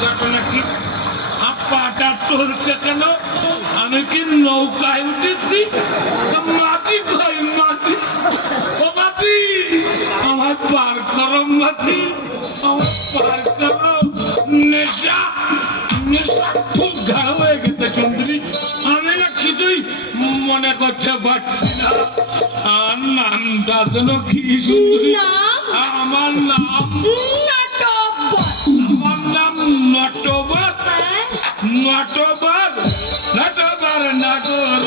ঘটনা কি পাটা টলছে কেন? আমি কি নৌকায় উঠেছি? মাটি কই মাটি? ও মাটি, আমার পার করো মাটি, আমার পার করো। নেশা নেশা খুব গাঢ় হয়ে গেছে সুন্দরী, আমি না কিছুই মনে করতে পারছি না। আর নামটা যেন কি সুন্দরী? আমার নাম আমার নাম নটবর। নটবর নটবর নগর